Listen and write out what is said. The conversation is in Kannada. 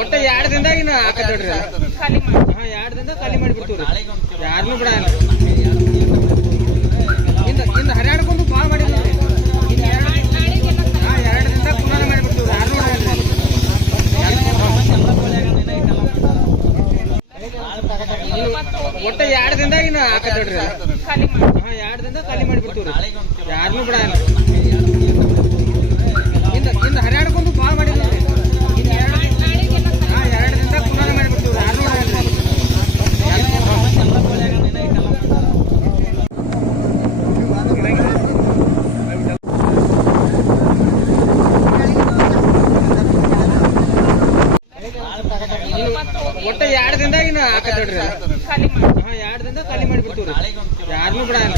ಒಟ್ಟ ಎರಡು ದಿನದಾಗ ಇನ್ನು ಹಾಕತ್ ನೋಡ್ರಿ ಖಾಲಿ ಮಾಡಿ. ಹಾ ಎರಡು ದಿನದಾಗ ಖಾಲಿ ಮಾಡಿ ಬಿಡ್ತೀವ್ರಿ ಯಾರನ್ನೂ ಬಿಡಲ್ಲ. ಇಂದ ಇಂದ ಹರ್ಯಾಡ್ಕೊಂಡು ಭಾಳ ಹಾ ಎರಡು ದಿನದಾಗ ಪುನಃ ಮಾಡಿಬಿಡ್ತೀವ್ರಿ. ಯಾರನ್ನೂ ಬಿಡಲ್ಲ. ಒಟ್ಟ ಎರಡು ದಿನದಾಗ ಇನ್ನು ಹಾಕತ್ ನೋಡ್ರಿ ಮಾಡಿ. ಹಾ ಎರಡು ದಿನದಾಗ ಖಾಲಿ ಮಾಡಿ ಬಿಡ್ತೀವ್ರಿ ಯಾರನ್ನೂ ಬಿಡಲ್ಲ ಇಂದ ಇಂದ ಹರ್ಯಾಡ್ಕೊಂಡು ಭಾಳ ಮಾಡಿಲ್ಲ ಹಾ ಎರಡು ದಿನದಾಗ ಪುನಃ ಮಾಡಿಬಿಡ್ತೀವ್ರಿ ಯಾರನ್ನೂ ಬಿಡಲ್ಲ ಒಟ್ಟ ಎರಡು ದಿನದಾಗ ಇನ್ನು ಹಾ ಎರಡು ದಿನದಾಗ ಖಾಲಿ ಮಾಡಿ ಬಿಡ್ತೀವ್ರಿ ಯಾರನ್ನೂ ಬಿಡಲ್ಲ.